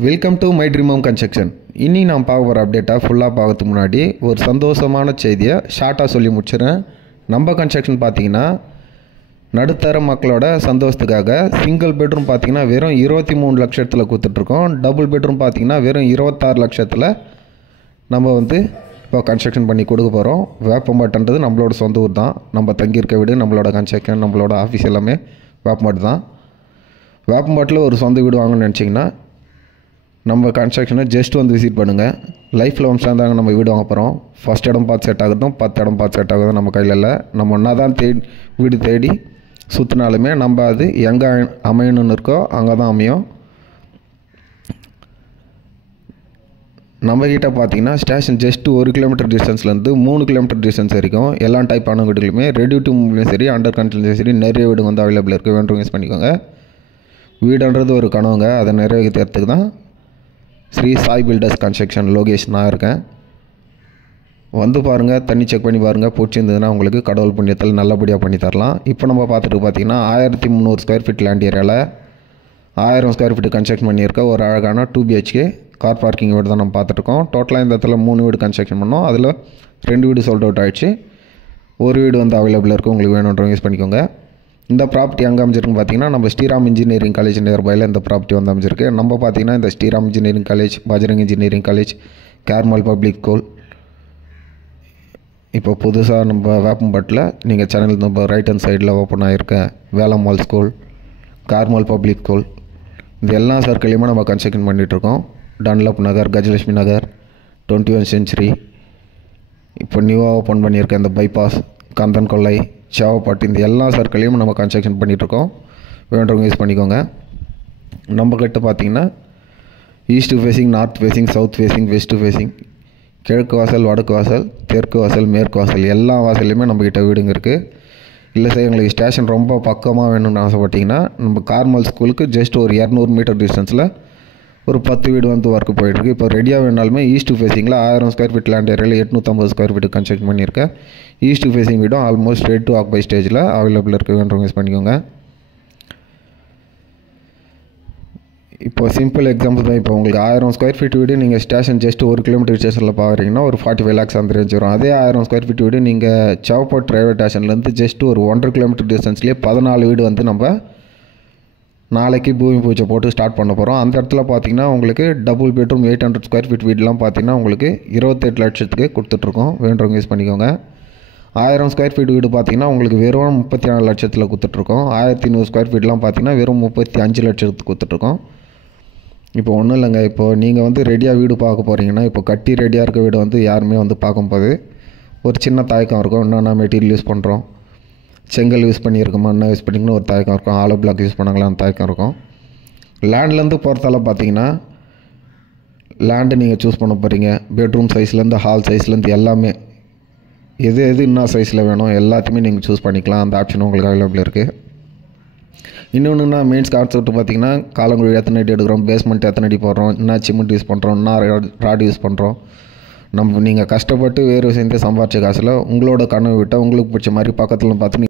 Welcome to my dream home construction. இனி நான் பார்க்க போகிற அப்டேட்டாக ஃபுல்லாக பார்க்கறதுக்கு முன்னாடி ஒரு சந்தோஷமான செய்தியை ஷார்ட்டாக சொல்லி முடிச்சிடறேன். நம்ம கன்ஸ்ட்ரக்ஷன் பார்த்தீங்கன்னா நடுத்தர மக்களோட சந்தோஷத்துக்காக சிங்கிள் பெட்ரூம் பார்த்தீங்கன்னா வெறும் 23 லட்சத்தில் கொடுத்துட்ருக்கோம். டபுள் பெட்ரூம் பார்த்தீங்கன்னா வெறும் 26 லட்சத்தில் நம்ம இப்போ கன்ஸ்ட்ரக்ஷன் பண்ணி கொடுக்க போகிறோம். வேப்பம்பாட்டுன்றது நம்மளோட சொந்த ஊர் தான். நம்ம தங்கியிருக்க வீடு, நம்மளோட கன்ஸ்ட்ரக்ஷன், நம்மளோட ஆஃபீஸ் எல்லாமே வேப்பம்பாட்டு தான். வேப்பம்பாட்டில் ஒரு சொந்த வீடு வாங்கணும்னு நினச்சிங்கன்னா நம்ம கன்ஸ்ட்ரக்ஷனை ஜஸ்ட் விசிட் பண்ணுங்கள். லைஃப்பில் தாங்க நம்ம வீடு வாங்க போகிறோம். ஃபஸ்ட் இடம் பார்த்து செட் ஆகட்டும், 10 இடம் பார்த்து செட் ஆகுதும் நம்ம கையில் இல்லை. நம்ம ஒன்றா தான் வீடு தேடி சுற்றினாலுமே நம்ம அது எங்கே அமையணுன்னு இருக்கோ அங்கே தான் அமையும். நம்மக்கிட்ட பார்த்தீங்கன்னா ஸ்டேஷன் ஜஸ்ட் 1 கிலோமீட்டர் டிஸ்டன்ஸ்லேருந்து 3 கிலோமீட்டர் டிஸ்டன்ஸ் வரைக்கும் எல்லா டைப்பான வீடுகளுமே ரெடி டு மூவ்லையும் சரி, அண்டர் கன்ஸ்ட்ரக்ஷன்லையும் சரி நிறைய வீடு அவைலபிள் இருக்குது. வேண்டும் யூஸ் பண்ணிக்கோங்க. வீடுன்றது ஒரு கனவுங்க, அதை நிறைவேற்றுறதுக்கு தான் ஸ்ரீ சாய் பில்டர்ஸ் கன்ஸ்ட்ரக்ஷன் லொகேஷனாக இருக்கேன். பாருங்கள், தண்ணி செக் பண்ணி பாருங்கள். பிடிச்சிருந்ததுன்னா உங்களுக்கு கடவுள் புண்ணியத்தில் நல்லபடியாக பண்ணி தரலாம். இப்போ நம்ம பார்த்தீங்கன்னா 1300 ஸ்கொயர் ஃபீட் லேண்ட் ஏரியாவில் 1000 ஸ்கொயர் ஃபீட் கன்ஸ்ட்ரக்ஷன் பண்ணியிருக்க ஒரு அழகான 2 BHK கார் பார்க்கிங் வீடு தான் நம்ம பார்த்துட்ருக்கோம். டோட்டலாக இந்த இடத்துல 3 வீடு கன்ஸ்ட்ரக்ஷன் பண்ணோம். அதில் 2 வீடு சோல்ட் அவுட் ஆகிடுச்சு. ஒரு வீடு அவைலபிள் இருக்குது. உங்களுக்கு வேணுன்றவங்க யூஸ் பண்ணிக்கோங்க. இந்த ப்ராப்பர்ட்டி எங்கே அமைஞ்சிருக்குன்னு பார்த்தீங்கன்னா நம்ம ஸ்ரீராம் இன்ஜினியரிங் காலேஜ் நியர்பையில் இந்த ப்ராப்பர்ட்டி அமைஞ்சிருக்கு. நம்ம பார்த்தீங்கன்னா இந்த Sriram engineering college, Bajrang engineering college, Carmel public school, இப்போ புதுசாக நம்ம வேப்பம்பாட்டில் நீங்கள் சேனல் நம்ம ரைட் ஹேண்ட் சைடில் ஓப்பன் ஆகிருக்க Velammal school, Carmel public school, இது எல்லா சர்க்கிளையுமே நம்ம கன்ஸ்ட்ரக்ஷன் பண்ணிகிட்ருக்கோம். டன்லப் நகர், கஜலட்சுமி நகர், 21 சென்ச்சுரி, இப்போ நியூவாக ஓப்பன் பண்ணியிருக்க இந்த பைபாஸ், கந்தன் கொல்லை, சேவப்பாட்டு, இந்த எல்லா சர்க்கிளையும் நம்ம கன்ஸ்ட்ரக்ஷன் பண்ணிகிட்ருக்கோம். வேண்டவங்க யூஸ் பண்ணிக்கோங்க. நம்மக்கிட்ட பார்த்தீங்கன்னா east facing, north facing, south facing, west facing, கிழக்கு வாசல், வடக்கு வாசல், தெற்கு வாசல், மேற்கு வாசல், எல்லா வாசல்லையுமே நம்மக்கிட்ட வீடுங்க இருக்குது. இல்லை சார் எங்களுக்கு ஸ்டேஷன் ரொம்ப பக்கமாக வேணும்னு ஆசைப்பட்டிங்கன்னா நம்ம கார்மல் ஸ்கூலுக்கு ஜஸ்ட் ஒரு 200 மீட்டர் டிஸ்டன்ஸில் ஒரு 10 வீடு ஒர்க்கு போயிட்டுருக்கு. இப்போ ரெடியாக வேணாலுமே ஈஸ்ட் ஃபேஸிங்கில் 1000 ஸ்கொயர் ஃபீட் லேண்ட் ஏரியாவில் 850 ஸ்கொயர் ஃபீட்டு கன்ஸ்ட்ரக்ட் பண்ணியிருக்கேன். ஈஸ்ட் ஃபேஸிங் வீடும் ஆல்மோஸ்ட் ரெடி டு ஆக்குபை ஸ்டேஜில் அவைலபிள் இருக்குது. வேண்டவங்க யூஸ் பண்ணிக்கோங்க. இப்போ சிம்பிள் எக்ஸாம்பிள் தான். இப்போ உங்களுக்கு 1000 ஸ்கொயர் ஃபீட் வீடு நீங்கள் ஸ்டேஷன் ஜஸ்ட் 1 கிலோமீட்டர் ஸ்டேஷனில் பார்க்குறீங்கன்னா ஒரு 45 lakhs அந்த ரேஞ்ச் வரும். அதே 1000 ஸ்கொயர் ஃபீட் வீடு நீங்கள் சேவப்பாட் ரயில்வே ஸ்டேஷன்லேருந்து ஜஸ்ட் ஒரு 1.5 கிலோமீட்டர் டிஸ்டன்ஸ்லேயே 14 வீடு நம்ம நாளைக்கு பூமி பூஜை போட்டு ஸ்டார்ட் பண்ண போகிறோம். அந்த இடத்துல பார்த்தீங்கன்னா உங்களுக்கு டபுள் பெட்ரூம் 800 ஸ்கொயர் ஃபீட் வீடெலாம் பார்த்தீங்கன்னா உங்களுக்கு 28 லட்சத்துக்கு கொடுத்துட்ருக்கோம். வேண்டவங்க யூஸ் பண்ணிக்கோங்க. 1000 ஸ்கொயர் ஃபீட் வீடு பார்த்தீங்கன்னா உங்களுக்கு வெறும் 34 லட்சத்தில் கொடுத்துட்ருக்கோம். 1100 ஸ்கொயர் ஃபீட்லாம் பார்த்தீங்கன்னா வெறும் 35 லட்சத்துக்கு கொடுத்துட்ருக்கோம். இப்போ ஒன்றும் இல்லைங்க, இப்போது நீங்கள் ரெடியாக வீடு பார்க்க போகிறீங்கன்னா இப்போ கட்டி ரெடியாக இருக்க வீடு யாருமே பார்க்கும்போது ஒரு சின்ன தயக்கம் இருக்கும். என்னென்ன மெட்டீரியல் யூஸ் பண்ணுறோம், செங்கல் யூஸ் பண்ணியிருக்கோமா, என்ன யூஸ் பண்ணிக்கணும் ஒரு தயக்கம் இருக்கும். ஆலோ பிளாக் யூஸ் பண்ணாங்களான்னு தயக்கம் இருக்கும். லேண்ட்லேருந்து போகிறதால பார்த்தீங்கன்னா லேண்டு நீங்கள் சூஸ் பண்ண போகிறீங்க. பெட்ரூம் சைஸ்லேருந்து ஹால் சைஸ்லேருந்து எல்லாமே எது என்ன சைஸில் வேணும் எல்லாத்தையுமே நீங்கள் சூஸ் பண்ணிக்கலாம். அந்த ஆப்ஷன் உங்களுக்கு அவைலபிள் இருக்குது. இன்னொன்றுனா மெயின்ஸ் கான்செப்ட் பார்த்தீங்கன்னா காலங்குழி எத்தனை அடி எடுக்கிறோம், பேஸ்மெண்ட் எத்தனை அடி போடுறோம், என்ன சிமெண்ட் யூஸ் பண்ணுறோம், என்ன ராடு யூஸ் பண்ணுறோம். நீங்கள் கஷ்டப்பட்டு வேறு செஞ்சு சம்பாரிச்ச காசில் உங்களோட கனவு விட்டால் உங்களுக்கு பிடிச்ச மாதிரி பக்கத்தில் பார்த்து